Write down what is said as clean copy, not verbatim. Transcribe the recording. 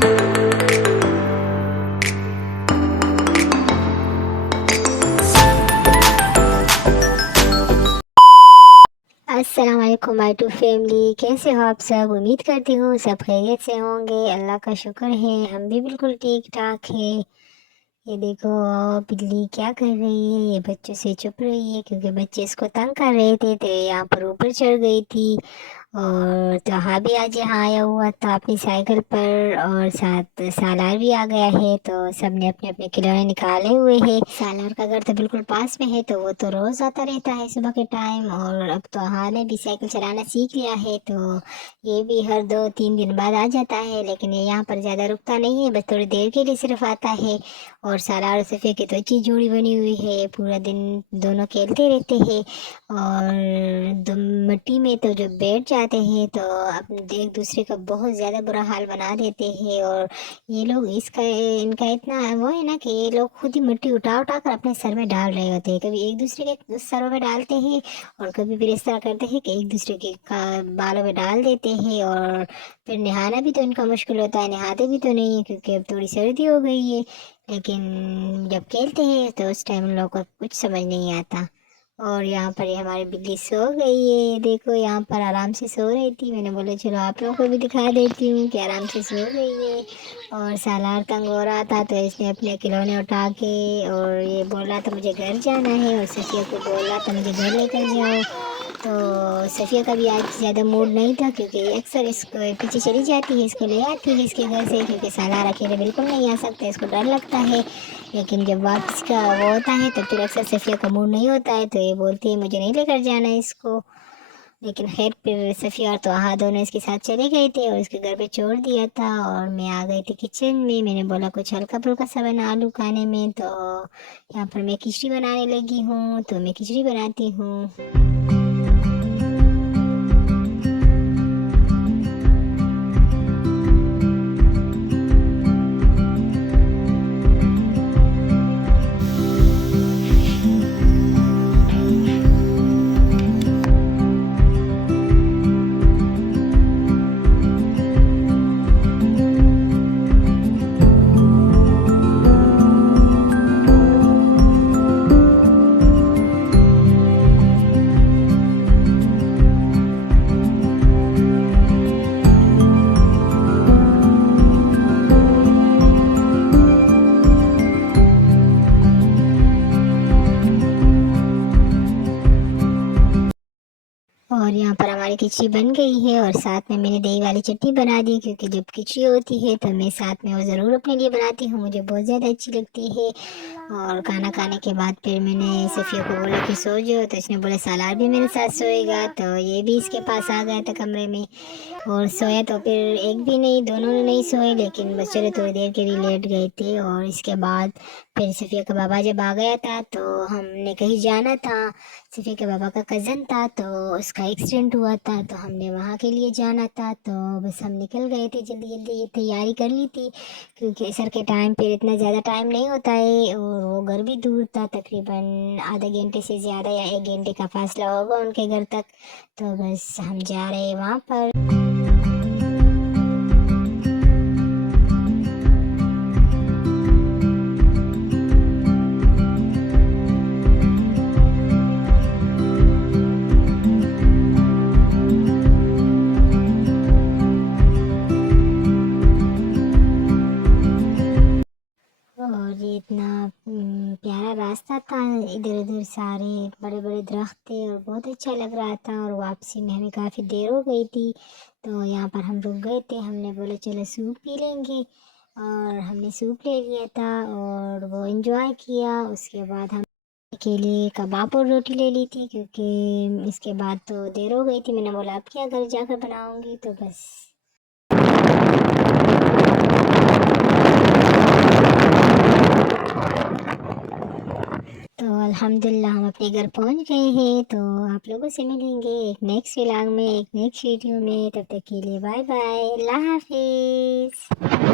अस्सलाम वालेकुम my to family, कैसे हो आप सब। उम्मीद करती हूँ सब खैरियत से होंगे। अल्लाह का शुक्र है हम भी बिल्कुल ठीक ठाक है। ये देखो बिल्ली क्या कर रही है, ये बच्चों से छुप रही है क्योंकि बच्चे इसको तंग कर रहे थे तो यहाँ पर ऊपर चढ़ गई थी। और तहा भी आज यहाँ आया हुआ था अपनी साइकिल पर, और साथ सालार भी आ गया है। तो सब ने अपने अपने खिलौने निकाले हुए हैं। सालार का घर तो बिल्कुल पास में है तो वो तो रोज आता रहता है सुबह के टाइम। और अब तो हाँ ने भी साइकिल चलाना सीख लिया है तो ये भी हर 2-3 दिन बाद आ जाता है। लेकिन ये यहाँ पर ज़्यादा रुकता नहीं है, बस थोड़ी देर के लिए सिर्फ आता है। और सालार और सफ़िया की तो अच्छी जोड़ी बनी हुई है, पूरा दिन दोनों खेलते रहते हैं। और मिट्टी में तो जब बैठ जाते हैं तो अपने एक दूसरे का बहुत ज़्यादा बुरा हाल बना देते हैं। और ये लोग इसका इनका इतना वो है ना कि ये लोग खुद ही मिट्टी उठा उठा कर अपने सर में डाल रहे होते हैं। कभी एक दूसरे के सरों में डालते हैं और कभी फिर इस तरह करते हैं कि एक दूसरे के बालों में डाल देते हैं। और फिर नहाना भी तो इनका मुश्किल होता है, नहाते भी तो नहीं है क्योंकि अब थोड़ी सर्दी हो गई है। लेकिन जब खेलते हैं तो उस टाइम उन लोगों को कुछ समझ नहीं आता। और यहाँ पर ये हमारी बिल्ली सो गई है, देखो यहाँ पर आराम से सो रही थी। मैंने बोला चलो आप लोगों को भी दिखा देती हूँ कि आराम से सो गई है। और सालार तंग हो रहा था तो इसने अपने खिलौने उठा के और ये बोल रहा था मुझे घर जाना है, और सफिया को बोल रहा था मुझे घर लेकर जाओ। तो सफिया का भी आज ज़्यादा मूड नहीं था क्योंकि अक्सर इसको पीछे चली जाती है, इसको ले आती है इसके घर से क्योंकि सालार अकेले बिल्कुल नहीं आ सकता, इसको डर लगता है। लेकिन जब वापस का वो होता है तो फिर अक्सर सफिया का मूड नहीं होता है तो ये बोलती है मुझे नहीं लेकर जाना है इसको। लेकिन खैर फिर सफिया और तोहा दोनों इसके साथ चले गए थे और इसके घर पे छोड़ दिया था। और मैं आ गई थी किचन में, मैंने बोला कुछ हल्का फुल्का सा बना लूँ खाने में। तो यहाँ पर मैं खिचड़ी बनाने लगी हूँ, तो मैं खिचड़ी बनाती हूँ। और यहाँ पर हमारी खिचड़ी बन गई है और साथ में मैंने दही वाली चटनी बना दी क्योंकि जब खिचड़ी होती है तो मैं साथ में वो ज़रूर अपने लिए बनाती हूँ, मुझे बहुत ज़्यादा अच्छी लगती है। और खाना खाने के बाद फिर मैंने सफ़िया को बोला कि सो जाओ, तो इसने बोला सालार भी मेरे साथ सोएगा, तो ये भी इसके पास आ गया था कमरे में और सोया। तो फिर एक भी नहीं, दोनों ने नहीं सोए, लेकिन बस चलो थोड़ी देर के लिए लेट गए थे। और इसके बाद फिर सफ़िया का बाबा जब आ गया था तो हमने कहीं जाना था, सफ़िया के बाबा का कज़न था तो उसका एक्सीडेंट हुआ था तो हमने वहाँ के लिए जाना था। तो बस हम निकल गए थे जल्दी जल्दी, ये तैयारी कर ली थी क्योंकि असर के टाइम पर इतना ज़्यादा टाइम नहीं होता है। और वो घर भी दूर था, तकरीबन आधे घंटे से ज़्यादा या 1 घंटे का फासला होगा उनके घर तक। तो बस हम जा रहे हैं वहाँ पर। और ये इतना प्यारा रास्ता था, इधर उधर सारे बड़े बड़े दरख्त थे और बहुत अच्छा लग रहा था। और वापसी में हमें काफ़ी देर हो गई थी तो यहाँ पर हम रुक गए थे, हमने बोला चलो सूप पी लेंगे। और हमने सूप ले लिया था और वो एंजॉय किया। उसके बाद हम के लिए कबाब और रोटी ले ली थी क्योंकि इसके बाद तो देर हो गई थी। मैंने बोला अब क्या घर जाकर बनाऊँगी, तो बस। तो अल्हम्दुलिल्लाह हम अपने घर पहुंच गए हैं। तो आप लोगों से मिलेंगे एक नेक्स्ट व्लॉग में, एक नेक्स्ट वीडियो में। तब तक के लिए बाय बाय, अल्लाह हाफिज़।